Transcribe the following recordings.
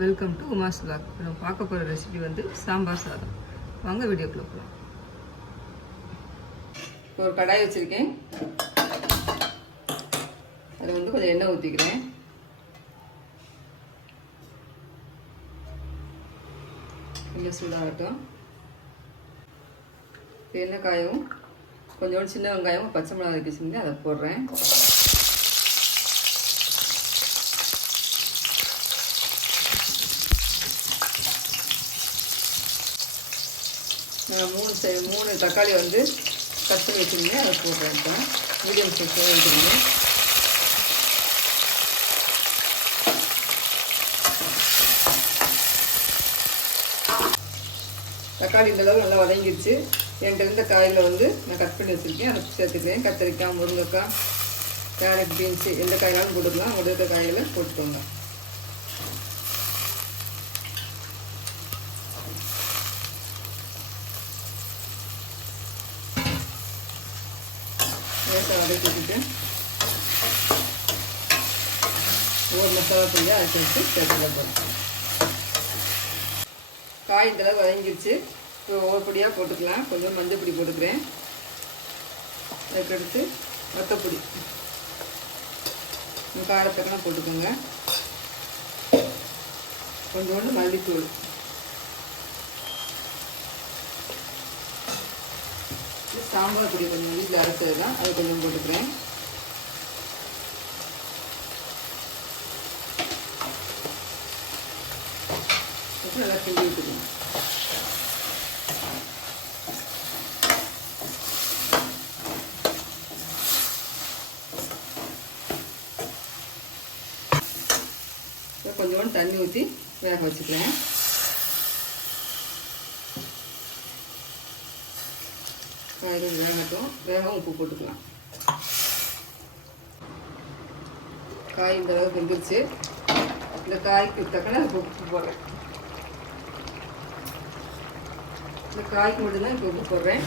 Welcome to Uma's vlog. நம்ம பார்க்க போகிற ரெசிபி வந்து சாம்பார் சாதம். வாங்க வீடியோக்குள்ள போகலாம். ஒரு கடாய் வச்சுருக்கேன். அதில் வந்து கொஞ்சம் எண்ணெய் ஊற்றிக்கிறேன். எண்ணெய் சூடாகட்டும். எண்ணெய் காயும் கொஞ்சோண்டு சின்ன வெங்காயம் பச்சை மிளகாய் வச்சுருந்தேன், அதை போடுறேன். நான் மூணு தக்காளி வந்து கட் பண்ணி வச்சுருந்தேன், அதை போடுறேன். இப்போ மீடியம் சைஸ் வச்சுருந்தேன். தக்காளி இந்தளவு நல்லா வதங்கிடுச்சு. என்கிட்ட இருந்த காயில் வந்து நான் கட் பண்ணி வச்சுருக்கேன், அதை சேர்த்துக்கிறேன். கத்திரிக்காய், முருங்கைக்காய், கேரட், பீன்ஸு எந்த காய்னாலும் போட்டுக்கலாம். உடற்ற காயில் போட்டுக்கோங்க. லேசாக வதக்கிட்டு ஒரு மசாலா பொடியை அரைச்சி வச்சு சேர்த்துல போடுறேன். காய் இந்தளவு வதங்கிடுச்சு. இப்போ ஒவ்வொரு பொடியாக போட்டுக்கலாம். கொஞ்சம் மஞ்சள் பொடி போட்டுக்கிறேன். அதுக்கடுத்து வத்தப்பொடி காரத்தக்கெல்லாம் போட்டுக்கோங்க. கொஞ்சோண்டு மல்லித்தூள், சாம்பார் பொடி கொஞ்சம் வீட்டில் அரைச்சது தான், அதை கொஞ்சம் போட்டுக்கிறேன். நல்லா கிண்டி விட்டுக்கணும். கொஞ்சோண்டு தண்ணி ஊற்றி வேக வச்சுக்கிறேன். காய்கறி வேகட்டும். உப்பு போட்டுக்கலாம். காய் இந்த அளவுக்கு வெந்துருச்சு. இந்த காய்க்கு தக்கன உப்பு போடுறேன். இந்த காய்க்கு மட்டும்தான் இப்போ உப்பு போடுறேன்.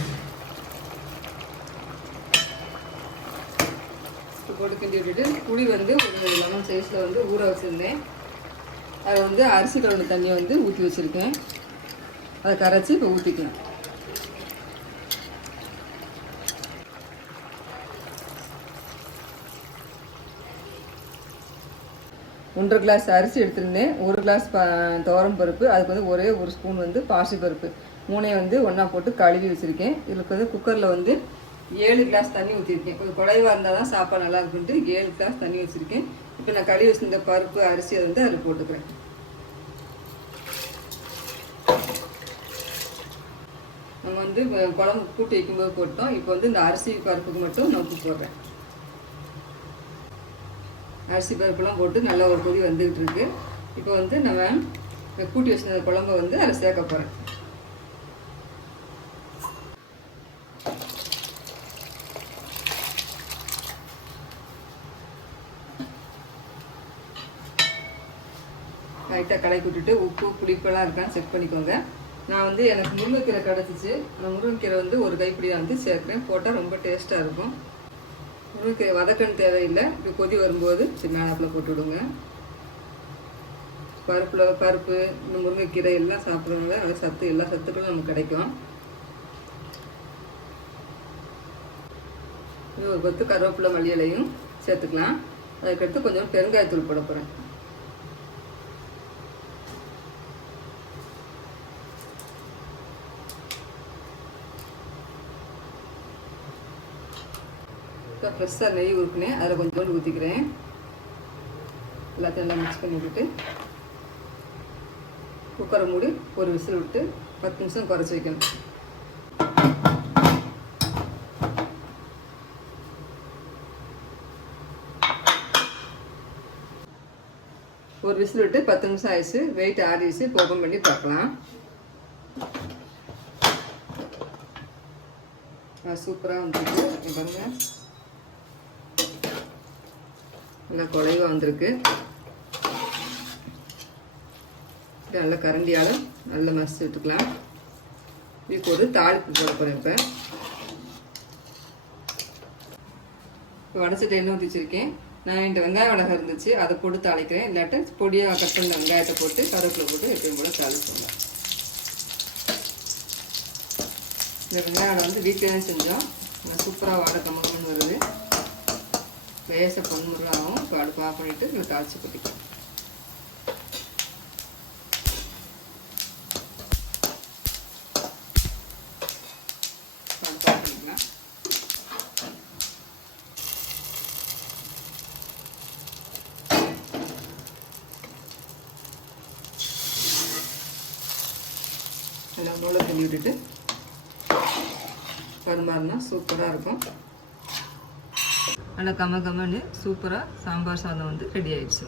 உப்பு போட்டு கிண்டி விட்டுட்டு புளி வந்து ஒரு லெமன் சைஸில் வந்து ஊற வச்சுருந்தேன். அதை வந்து அரிசி கழுவுன தண்ணியை வந்து ஊற்றி வச்சுருக்கேன். அதை கரைச்சி இப்போ ஊற்றிக்கலாம். ஒன்றரை கிளாஸ் அரிசி எடுத்திருந்தேன். ஒரு கிளாஸ் துவரம் பருப்பு, அதுக்கு வந்து ஒரே ஒரு ஸ்பூன் வந்து பாசி பருப்பு, மூணையும் வந்து ஒன்றா போட்டு கழுவி வச்சுருக்கேன். இதுக்கு வந்து குக்கரில் வந்து 7 கிளாஸ் தண்ணி ஊற்றிருக்கேன். கொஞ்சம் குறைவாக இருந்தால் தான் சாப்பாடு நல்லா இருக்குன்ட்டு 7 கிளாஸ் தண்ணி வச்சுருக்கேன். இப்போ நான் கழுவி வச்சுருந்த பருப்பு அரிசி அதை வந்து அதில் போட்டுக்கிறேன். நம்ம வந்து குழம்பு கூட்டி வைக்கும்போது போட்டோம். இப்போ வந்து இந்த அரிசி பருப்புக்கு மட்டும் நான் உப்பு போடுறேன். அரிசி பருப்புலாம் போட்டு நல்லா ஒரு கொதி வந்துகிட்டு இருக்கு. இப்போ வந்து நம்ம கூட்டி வச்சிருந்த குழம்பை வந்து அதில் சேர்க்க போகிறேன். லைட்டாக கலக்கி விட்டுட்டு உப்பு புளிப்பெல்லாம் இருக்கான்னு செக் பண்ணிக்கோங்க. நான் வந்து எனக்கு முருங்கைக்கீரை கிடச்சிச்சு. நான் முருங்கைக்கீரை வந்து ஒரு கைப்பிடி வந்து சேர்க்குறேன். போட்டால் ரொம்ப டேஸ்ட்டாக இருக்கும். முருங்கைக்கீரை வதக்கன்னு தேவையில்லை. இப்படி கொதி வரும்போது மேலாப்பில் போட்டு விடுங்க. பருப்பு இந்த முருங்கைக்கீரை எல்லாம் சாப்பிட்றதுனால நல்ல சத்து, எல்லா சத்துக்களும் நமக்கு கிடைக்கும். இது ஒரு கொத்து கருவேப்பிலை மல்லி இலையும் சேர்த்துக்கலாம். அதுக்கடுத்து கொஞ்சம் பெருங்காயத்தூள் போட போகிறேன். இப்போ ஃப்ரெஷ்ஷாக நெய் ஊற்றினேன், அதில் கொஞ்சோண்டு ஊற்றிக்கிறேன். எல்லாத்தையும் நல்லா மிக்ஸ் பண்ணி விட்டுட்டு குக்கரை மூடி ஒரு விசில் விட்டு 10 நிமிஷம் குறைச்சி வைக்கணும். ஒரு விசில் விட்டு 10 நிமிஷம் ஆயிடுச்சு. வெயிட் ஆறிடுச்சு. இப்போ ஓப்பன் பண்ணி பார்க்கலாம். சூப்பராக வந்துருக்கு. பாருங்கள், நல்லா குழைவாக வந்திருக்கு. நல்ல கரண்டியால் நல்ல மசிச்சு விட்டுக்கலாம். இதுக்கு ஒரு தாளிப்பு போட போகிறேன். இப்போ வடச்சட்டை எண்ணெய் ஊற்றி வச்சுருக்கேன். நான் என்கிட்ட வெங்காயம் மிளகா இருந்துச்சு, அதை போட்டு தாளிக்கிறேன். இல்லாட்ட பொடியாக கட் பண்ண வெங்காயத்தை போட்டு கருவேப்பிலை போட்டு எப்பயும் போல தாளிப்போங்க. இந்த வெங்காயம் வந்து வீட்டிலே தான் செஞ்சோம். சூப்பராக வாடை கம்மன்னு வருது. லேசாக பொன்முறாகவும் இப்போ அடுப்பு ஆஃப் பண்ணிவிட்டு இதில் தாளித்து கொட்டிக்கலாம். நல்லா மூளை தள்ளி விட்டுட்டு பரிமாறினா சூப்பராக இருக்கும். நல்லா கம்மன்னு சூப்பராக சாம்பார் சாதம் வந்து ரெடி ஆயிடுச்சு.